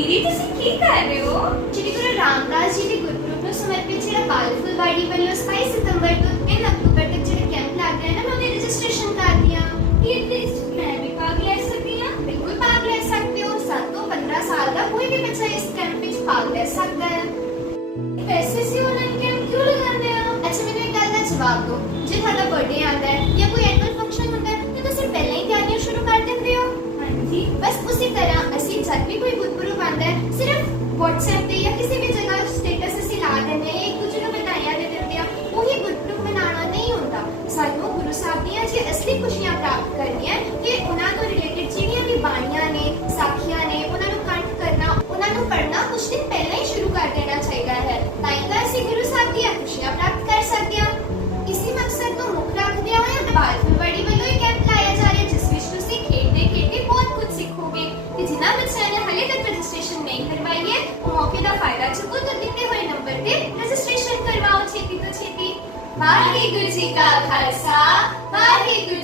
ਦੀਦੀ ਤੁਸੀਂ ਕੀ ਕਰ ਰਹੇ ਹੋ? ਸ਼੍ਰੀ ਗੁਰੂ ਰਾਮਦਾਸ ਜੀ ਦੇ ਗੁਰਪੁਰਬ ਨੂੰ ਸਮਰਪਿਤ ਜਿਹੜਾ ਬਾਲ ਫੁਲਵਾੜੀ ਵੱਲੋਂ 27 ਸਤੰਬਰ ਤੋਂ 3 ਅਕਤੂਬਰ ਤੱਕ ਜਿਹੜੇ ਕੈਂਪ ਲੱਗਦੇ ਹਨ ਨਾ, ਉਹਦੀ ਰਜਿਸਟ੍ਰੇਸ਼ਨ ਕਰਦੀ ਹਾਂ। ਕੀ ਇਸ ਮੈਂ ਵੀ ਭਾਗ ਲੈ ਸਕਦੀ ਹਾਂ? ਬਿਲਕੁਲ ਭਾਗ ਲੈ ਸਕਦੇ ਹੋ। 7 ਤੋਂ 15 ਸਾਲ ਦਾ ਕੋਈ ਵੀ ਬੱਚਾ ਇਸ ਕੈਂਪ ਵਿੱਚ ਭਾਗ ਲੈ ਸਕਦਾ ਹੈ। ਵੈਸੇ ਸੀ ਆਨਲਾਈਨ ਕੈਂਪ ਕਿਉਂ ਲਗਾਉਂਦੇ ਆ? ਅੱਛਾ, ਮੈਨੂੰ ਇੱਕ ਗੱਲ ਦਾ ਜਵਾਬ ਦਿਓ। ਜੇ ਤੁਹਾਡਾ ਬਰਥਡੇ ਆਉਂਦਾ ਹੈ ਜਾਂ ਕੋਈ ਐਨੂਅਲ ਫੰਕਸ਼ਨ ਹੁੰਦਾ ਹੈ ਤਾਂ ਤੁਸੀਂ ਪਹਿਲਾਂ ਹੀ ਤਿਆਰੀਆਂ ਸ਼ੁਰੂ ਕਰ ਦਿੰਦੇ ਹੋ। ਹਾਂਜੀ। ਬਸ ਉਸੇ ਤਰ੍ਹਾਂ ਅਸੀਂ ਜਦ ਵੀ ਕੋਈ ਗੁਰਪੁਰਬ ਆਉਂਦਾ ਹੈ ਸਿਰਫ WhatsApp ਤੇ ਜਾਂ ਕਿਸੇ ਵੀ ਜਗ੍ਹਾ ਸਟੇਟਸ ਅਸੀਂ ਲਾ ਦਿੰਦੇ ਹਾਂ, ਇੱਕ ਦੂਜੇ ਨੂੰ ਵਧਾਈਆਂ ਦੇ ਦਿੰਦੇ ਹਾਂ। ਉਹੀ ਗੁਰਪੁਰਬ ਮਨਾਉਣਾ ਨਹੀਂ ਹੁੰਦਾ। ਸਾਨੂੰ ਗੁਰੂ ਸਾਹਿਬ ਦੀਆਂ ਜੇ ਅਸਲੀ ਖੁਸ਼ੀਆਂ ਪ੍ਰਾਪਤ ਕਰਨੀਆਂ ਕਿ ਉਹਨਾਂ ਤੋਂ ਰਿਲੇਟਡ ਜਿਹੜੀਆਂ ਵੀ ਬਾਣੀਆਂ ਨੇ, ਸਾਖੀਆਂ ਨੇ, ਉਹਨਾਂ ਨੂੰ ਕੰਠ ਕਰਨਾ, ਉਹਨਾਂ ਨੂੰ ਪੜ੍ਹਨਾ ਕੁਝ ਦਿਨ ਪਹਿਲਾਂ ਹੀ ਸ਼ੁਰੂ ਕਰ ਦੇਣਾ ਚਾਹੀਦਾ ਹੈ। ਤਾਂ ਹੀ ਤਾਂ ਅਸੀਂ ਗੁਰੂ ਸਾਹਿਬ ਦੀਆਂ ਖੁਸ਼ੀਆਂ ਪ੍ਰਾਪਤ ਕਰ ਸਕਦੇ ਹਾਂ। ਇਸੇ ਮਕਸਦ ਨੂੰ ਮੁੱਖ ਰੱਖਦਿਆਂ ਹੋਇਆ ਬਾਲ ਫੁਲਵਾੜੀ ਵੱਲੋਂ ਇਹ ਕੈਂਪ ਲਾਇਆ ਜਾ ਰਿਹਾ, ਜਿਸ ਵਿੱਚ ਤੁਸੀਂ ਖੇਡਦੇ ਬਹੁਤ ਕੁਝ ਸਿੱਖੋਗੇ। ਤੇ ਜਿਨ੍ਹਾਂ ਬੱਚਿਆਂ ਨੇ ਹਾਲੇ ਤੱਕ ਰਜਿਸਟ੍ਰੇਸ਼ਨ ਨਹੀਂ ਕਰਵਾਈ ਹੈ, ਉਹ ਮੌਕੇ ਦਾ ਫਾਇਦਾ ਚੁੱਕੋ ਤੇ ਦਿੱਤੇ ਹੋਏ ਨੰਬਰ ਤੇ ਰਜਿਸਟ੍ਰੇਸ਼ਨ ਕਰਵਾਓ ਛੇਤੀ ਤੋਂ ਛੇਤੀ। ਵਾਹਿਗੁਰੂ ਜੀ ਕਾ ਖਾਲਸਾ, ਵਾਹਿਗੁਰੂ